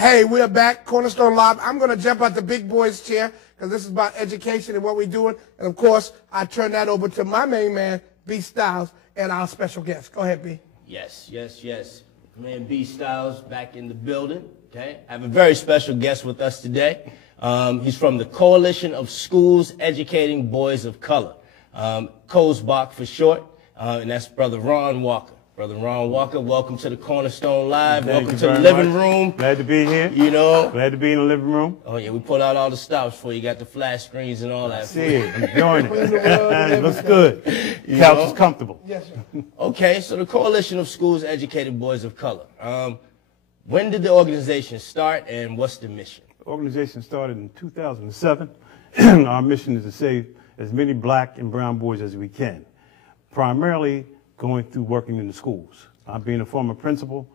Hey, we're back, Cornerstone Live. I'm going to jump out the big boy's chair because this is about education and what we're doing. And, of course, I turn that over to my main man, B. Styles, and our special guest. Go ahead, B. Yes. Man, B. Styles back in the building. Okay, I have a very special guest with us today. He's from the Coalition of Schools Educating Boys of Color, COSBOC for short, and that's Brother Ron Walker. Brother Ron Walker, welcome to the Cornerstone Live. Welcome to the living room. Glad to be here. You know. Glad to be in the living room. Oh, yeah, we pulled out all the stops for you. Got the flash screens and all that. See it. I'm enjoying it. It looks good. Couch is comfortable. Yes, sir. Okay, so the Coalition of Schools Educating Boys of Color. When did the organization start, and what's the mission? The organization started in 2007. Our mission is to save as many black and brown boys as we can, primarily going through working in the schools. I've been a former principal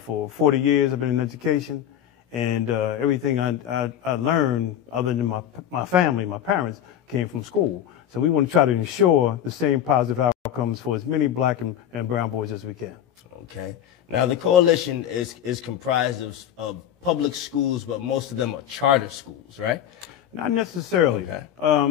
for 40 years. I've been in education, and everything I learned, other than my family, my parents, came from school. So we want to try to ensure the same positive outcomes for as many black and brown boys as we can. Okay. Now, the coalition is comprised of public schools, but most of them are charter schools, right? Not necessarily. Okay.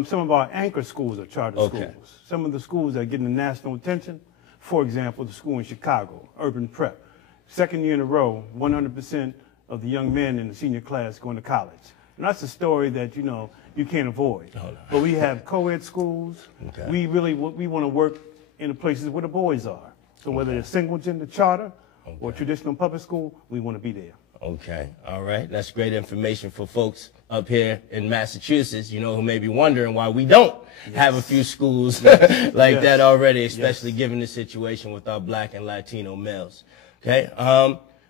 Some of our anchor schools are charter schools. Some of the schools that are getting the national attention, for example, the school in Chicago, Urban Prep. Second year in a row, 100% of the young men in the senior class going to college. And that's a story that, you know, you can't avoid. Oh, no. But we have co-ed schools. Okay. We want to work in the places where the boys are. So whether it's single gender charter or traditional public school, we want to be there. Okay, all right. That's great information for folks up here in Massachusetts, you know, who may be wondering why we don't have a few schools like that already, especially given the situation with our black and Latino males. Okay.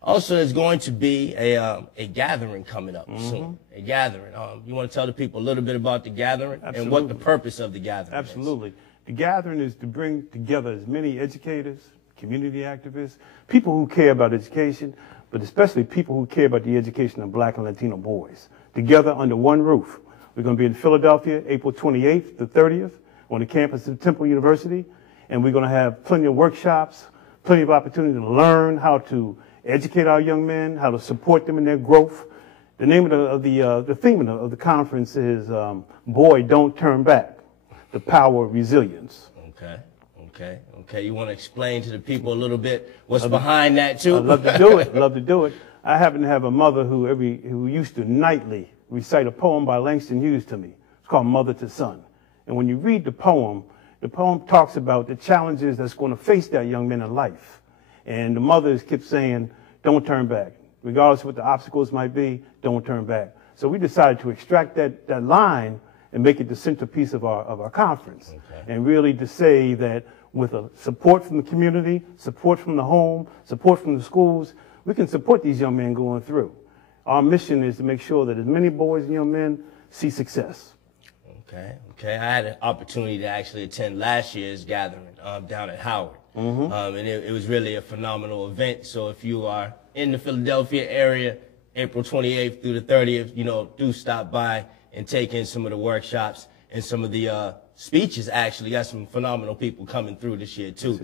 Also, there's going to be a gathering coming up soon. A gathering. You want to tell the people a little bit about the gathering and what the purpose of the gathering is? Absolutely. The gathering is to bring together as many educators, community activists, people who care about education, but especially people who care about the education of black and Latino boys, together under one roof. We're going to be in Philadelphia, April 28th to 30th, on the campus of Temple University, and we're going to have plenty of workshops, plenty of opportunity to learn how to educate our young men, how to support them in their growth. The name of the theme of the conference is Boy, Don't Turn Back, the Power of Resilience. Okay. You want to explain to the people a little bit what's behind that too? I'd love to do it. Love to do it. I happen to have a mother who used to nightly recite a poem by Langston Hughes to me. It's called Mother to Son. And when you read the poem talks about the challenges that's going to face that young man in life. And the mothers kept saying, don't turn back. Regardless of what the obstacles might be, don't turn back. So we decided to extract that line and make it the centerpiece of our conference. And really to say that with support from the community, support from the home, support from the schools, we can support these young men going through. Our mission is to make sure that as many boys and young men see success. Okay. I had an opportunity to actually attend last year's gathering down at Howard. And it was really a phenomenal event. So if you are in the Philadelphia area, April 28th through the 30th, you know, do stop by and take in some of the workshops and some of the speeches. Actually got some phenomenal people coming through this year too,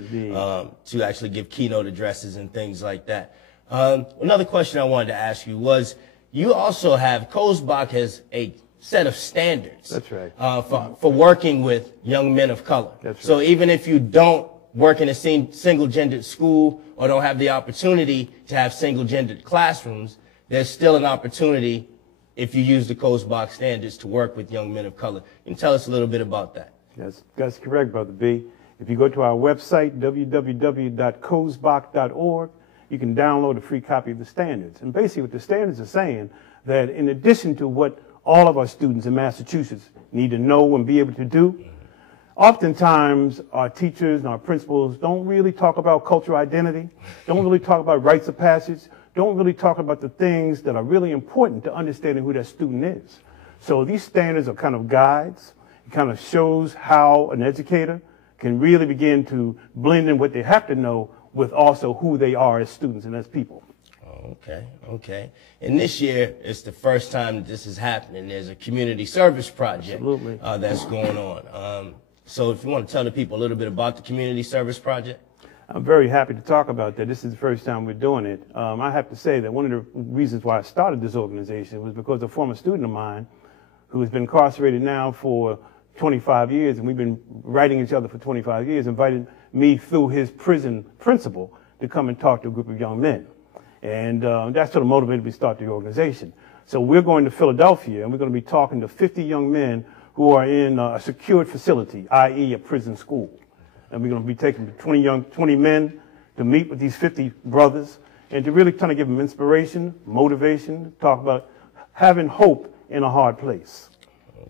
to actually give keynote addresses and things like that. Another question I wanted to ask you was, you also have, COSBOC has a set of standards. That's right. For working with young men of color. That's right. So even if you don't work in a single-gendered school or don't have the opportunity to have single-gendered classrooms, there's still an opportunity if you use the COSBOC standards to work with young men of color. Can you tell us a little bit about that? That's correct, Brother B. If you go to our website, www.cosboc.org, you can download a free copy of the standards. And basically what the standards are saying, that in addition to what all of our students in Massachusetts need to know and be able to do, oftentimes our teachers and our principals don't really talk about cultural identity, don't really talk about rites of passage, don't really talk about the things that are really important to understanding who that student is. So these standards are kind of guides. It kind of shows how an educator can really begin to blend in what they have to know with also who they are as students and as people. Okay. And this year, it's the first time that this is happening. There's a community service project that's going on. So if you want to tell the people a little bit about the community service project. I'm very happy to talk about that. This is the first time we're doing it. I have to say that one of the reasons why I started this organization was because a former student of mine who has been incarcerated now for 25 years, and we've been writing each other for 25 years, invited me through his prison principal to come and talk to a group of young men. And that sort of motivated me to start the organization. So we're going to Philadelphia, and we're going to be talking to 50 young men who are in a secured facility, i.e. a prison school. And we're going to be taking 20 men to meet with these 50 brothers and to really kind of give them inspiration, motivation, talk about having hope in a hard place.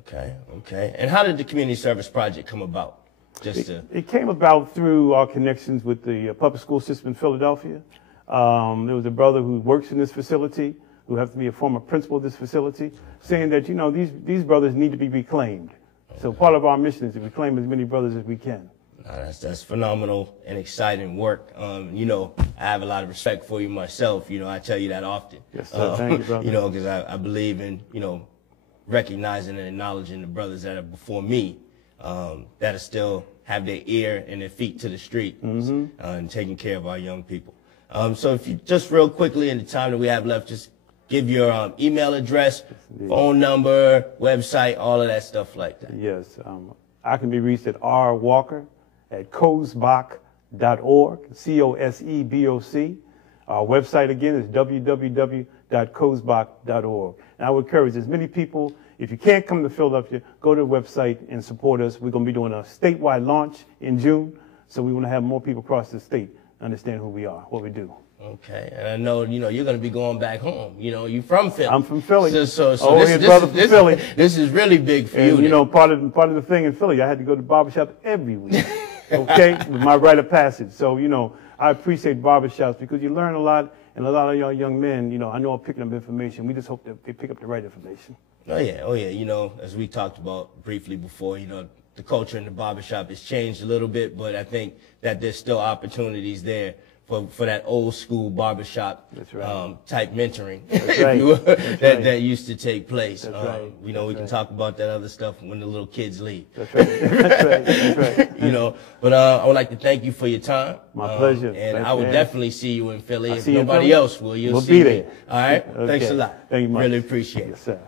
Okay, okay. And how did the Community Service Project come about? It came about through our connections with the public school system in Philadelphia. There was a brother who works in this facility, who happens to be a former principal of this facility, saying that, you know, these brothers need to be reclaimed. Okay. So part of our mission is to reclaim as many brothers as we can. That's phenomenal and exciting work. You know, I have a lot of respect for you myself. You know, I tell you that often. Yes, sir. Thank you, brother. You know, because I believe in, you know, recognizing and acknowledging the brothers that are before me, that are still have their ear and their feet to the street, and taking care of our young people. So if you just real quickly in the time that we have left, just give your email address, phone number, website, all of that stuff like that. Yes. I can be reached at rwalker@coseboc.org, COSEBOC. Our website again is www.coseboc.org. And I would encourage as many people, if you can't come to Philadelphia, go to the website and support us. We're going to be doing a statewide launch in June, so we want to have more people across the state understand who we are, what we do. Okay, and I know, you know, you're going to be going back home. You know, you're from Philly. I'm from Philly. So Philly. This is really big for you. You know, part of the thing in Philly, I had to go to the barbershop every week, okay, with my rite of passage. So, you know, I appreciate barbershops because you learn a lot, and a lot of young men, you know, I know are picking up information. We just hope that they pick up the right information. Oh, yeah. You know, as we talked about briefly before, you know, the culture in the barbershop has changed a little bit, but I think that there's still opportunities there for that old school barbershop type mentoring that used to take place. You know, we can talk about that other stuff when the little kids leave. That's right. You know, but I would like to thank you for your time. My pleasure. And I would definitely see you in Philly. If nobody nobody else will, you'll see be me. There. All right? Okay. Thanks a lot. Thank you much. Really appreciate it. Yes, sir.